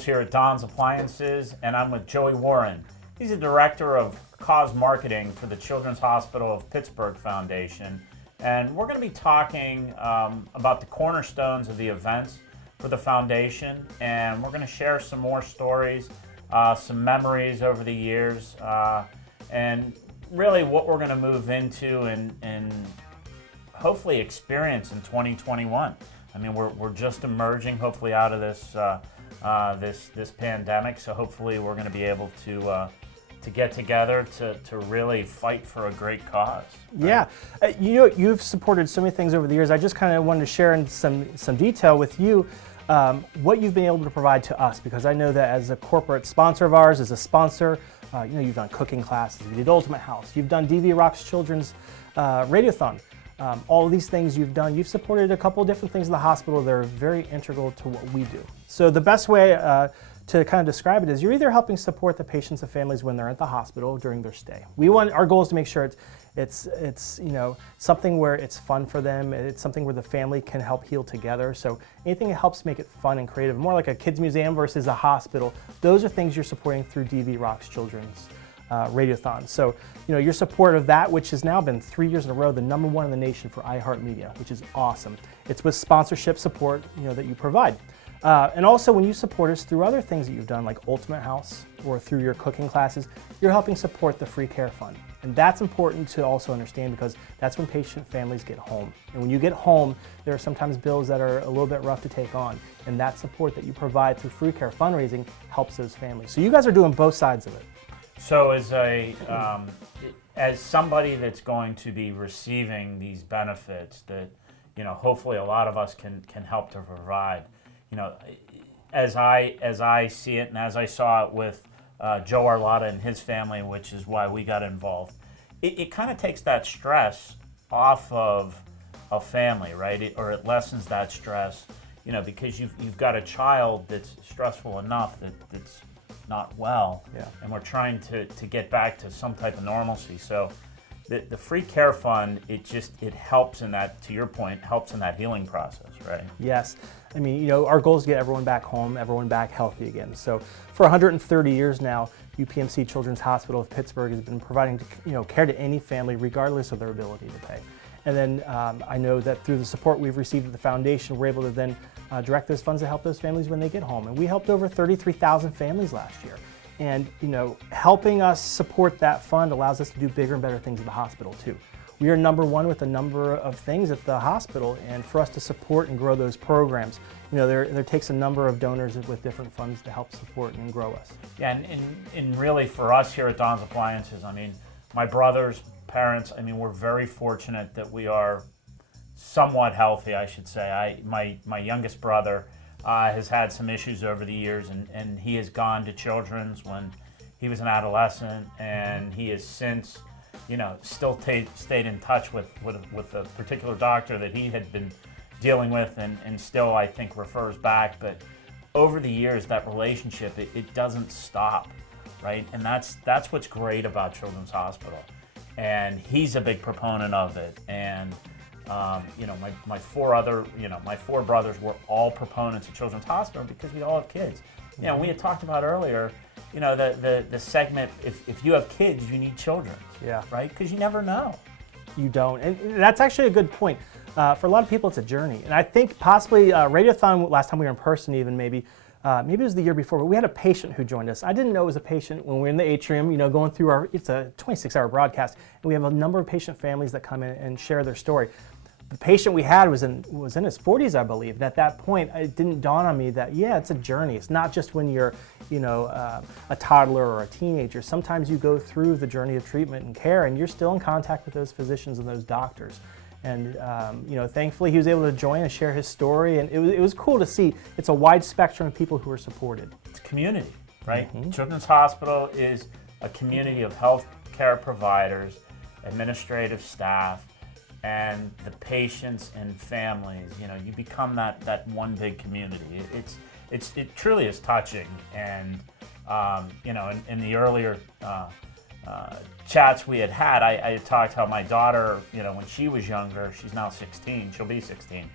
Jules here at Don's Appliances, and I'm with Joey Warren. He's the Director of Cause Marketing for the Children's Hospital of Pittsburgh Foundation. And we're going to be talking about the cornerstones of the events for the foundation, and we're going to share some more stories, some memories over the years, and really what we're going to move into and hopefully experience in 2021. I mean, we're just emerging, hopefully, out of this this pandemic. So hopefully, we're going to be able to get together to really fight for a great cause. Right? Yeah, you've supported so many things over the years. I just kind of wanted to share in some detail with you what you've been able to provide to us, because I know that as a corporate sponsor of ours, as a sponsor, you've done cooking classes, you did Ultimate House, you've done DV Rocks Children's Radiothon. All of these things you've done, you've supported a couple of different things in the hospital that are very integral to what we do. So the best way to kind of describe it is you're either helping support the patients and families when they're at the hospital during their stay. Our goal is to make sure it's something where it's fun for them. It's something where the family can help heal together. So anything that helps make it fun and creative, more like a kids museum versus a hospital. Those are things you're supporting through DV Rocks Children's Radiothon. So, your support of that, which has now been 3 years in a row, the #1 in the nation for iHeartMedia, which is awesome. It's with sponsorship support, that you provide. And also when you support us through other things that you've done, like Ultimate House or through your cooking classes, you're helping support the Free Care Fund. And that's important to also understand, because that's when patient families get home. And when you get home, there are sometimes bills that are a little bit rough to take on. And that support that you provide through Free Care fundraising helps those families. So you guys are doing both sides of it. So as somebody that's going to be receiving these benefits that, hopefully a lot of us can help to provide, as I see it and as I saw it with Joe Arlotta and his family, which is why we got involved, it kind of takes that stress off of a family, right? Or it lessens that stress, because you've got a child that's stressful enough that's not well, yeah. And we're trying to get back to some type of normalcy. So the Free Care Fund, it helps in that, to your point, helps in that healing process, right? Yes. I mean, our goal is to get everyone back home, everyone back healthy again. So for 130 years now, UPMC Children's Hospital of Pittsburgh has been providing care to any family regardless of their ability to pay. And then I know that through the support we've received at the foundation, we're able to then direct those funds to help those families when they get home. And we helped over 33,000 families last year. And helping us support that fund allows us to do bigger and better things at the hospital too. We are #1 with a number of things at the hospital, and for us to support and grow those programs, there takes a number of donors with different funds to help support and grow us. Yeah, and really for us here at Don's Appliances, I mean, my brothers, parents, I mean, we're very fortunate that we are somewhat healthy, I should say. My youngest brother has had some issues over the years, and he has gone to Children's when he was an adolescent, and he has since, still stayed in touch with a particular doctor that he had been dealing with, and still, I think, refers back. But over the years, that relationship, it doesn't stop, right? And that's what's great about Children's Hospital. And he's a big proponent of it. And my four brothers were all proponents of Children's Hospital because we all have kids. We had talked about earlier, the segment, if you have kids, you need children. Yeah. Right? Because you never know. You don't. And that's actually a good point. For a lot of people, it's a journey. And I think possibly Radiothon, last time we were in person even, maybe it was the year before, but we had a patient who joined us. I didn't know it was a patient when we were in the atrium, going through it's a 26-hour broadcast, and we have a number of patient families that come in and share their story. The patient we had was in his 40s, I believe. And at that point, it didn't dawn on me that, it's a journey. It's not just when you're, a toddler or a teenager. Sometimes you go through the journey of treatment and care, and you're still in contact with those physicians and those doctors. And, thankfully, he was able to join and share his story. And it was cool to see. It's a wide spectrum of people who are supported. It's community, right? Mm-hmm. Children's Hospital is a community of health care providers, administrative staff, and the patients and families. You become that one big community. It truly is touching. And in the earlier chats we had, I had talked how my daughter, when she was younger, she's now 16, she'll be 16.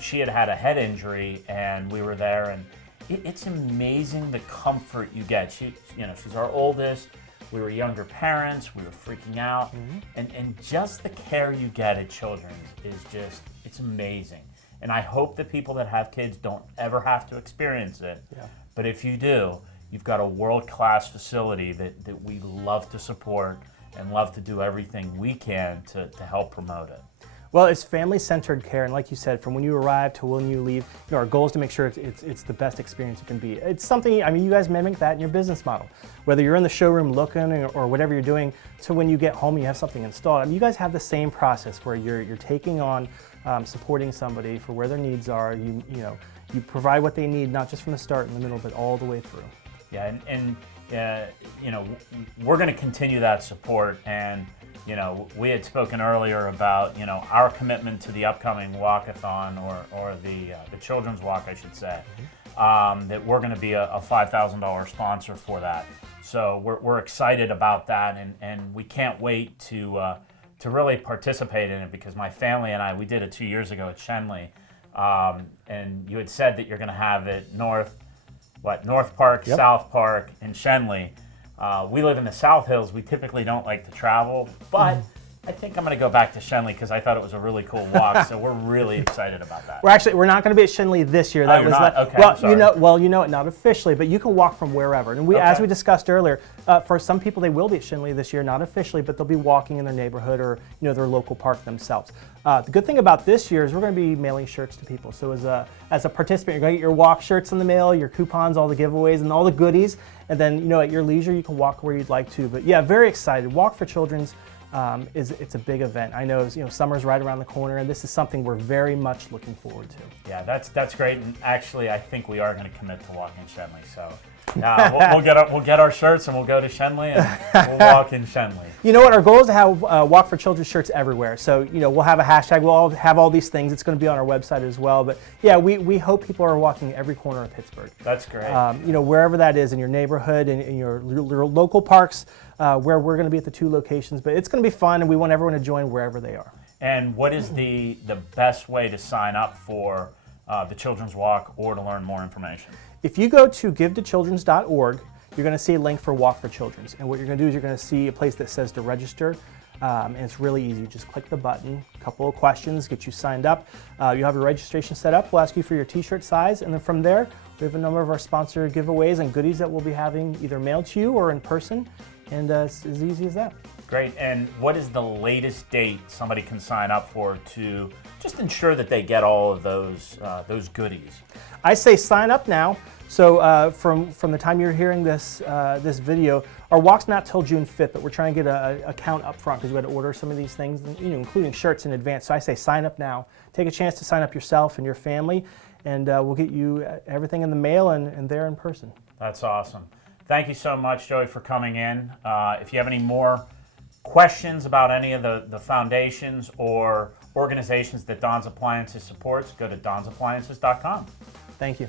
She had a head injury, and we were there, it's amazing the comfort you get. She's our oldest. We were younger parents. We were freaking out, and just the care you get at Children's is it's amazing. And I hope that people that have kids don't ever have to experience it. Yeah. But if you do, you've got a world-class facility that we love to support and love to do everything we can to help promote it. Well, it's family-centered care, and like you said, from when you arrive to when you leave, our goal is to make sure it's the best experience it can be. It's something, I mean, you guys mimic that in your business model. Whether you're in the showroom looking or whatever you're doing, so when you get home you have something installed. I mean, you guys have the same process where you're taking on supporting somebody for where their needs are. You provide what they need, not just from the start and the middle, but all the way through. Yeah, and we're going to continue that support. And we had spoken earlier about our commitment to the upcoming walkathon or the children's walk, I should say. That we're going to be a $5,000 sponsor for that. So we're excited about that, and we can't wait to really participate in it, because my family and we did it 2 years ago at Shenley, and you had said that you're going to have it North Park, yep. South Park, and Shenley. We live in the South Hills. We typically don't like to travel, but I think I'm going to go back to Shenley because I thought it was a really cool walk. So we're really excited about that. We're not going to be at Shenley this year. That was not? Okay, well, not officially, but you can walk from wherever. And as we discussed earlier, for some people they will be at Shenley this year, not officially, but they'll be walking in their neighborhood or their local park themselves. The good thing about this year is we're going to be mailing shirts to people. So as a participant, you're going to get your walk shirts in the mail, your coupons, all the giveaways, and all the goodies. And then at your leisure, you can walk where you'd like to. But yeah, very excited. Walk for Children's. It's a big event. I know summer's right around the corner, and this is something we're very much looking forward to. Yeah, that's great. And actually, I think we are going to commit to walking Shenley. So we'll get our shirts and we'll go to Shenley and we'll walk in Shenley. You know what? Our goal is to have Walk for Children's shirts everywhere. So we'll have a hashtag. We'll all have all these things. It's going to be on our website as well. But yeah, we hope people are walking every corner of Pittsburgh. That's great. Wherever that is in your neighborhood and in your local parks. Where we're going to be at the 2 locations, but it's going to be fun, and we want everyone to join wherever they are. And what is the best way to sign up for the Children's Walk or to learn more information? If you go to givetochildrens.org, you're going to see a link for Walk for Children's, and what you're going to do is you're going to see a place that says to register, and it's really easy. You just click the button, a couple of questions, get you signed up. You have your registration set up. We'll ask you for your t-shirt size, and then from there, we have a number of our sponsor giveaways and goodies that we'll be having either mailed to you or in person. And it's as easy as that. Great. And what is the latest date somebody can sign up for to just ensure that they get all of those goodies? I say sign up now. So from the time you're hearing this video, our walk's not till June 5th, but we're trying to get a count up front because we had to order some of these things, including shirts in advance. So I say sign up now. Take a chance to sign up yourself and your family, and we'll get you everything in the mail and there in person. That's awesome. Thank you so much, Joey, for coming in. If you have any more questions about any of the foundations or organizations that Don's Appliances supports, go to donsappliances.com. Thank you.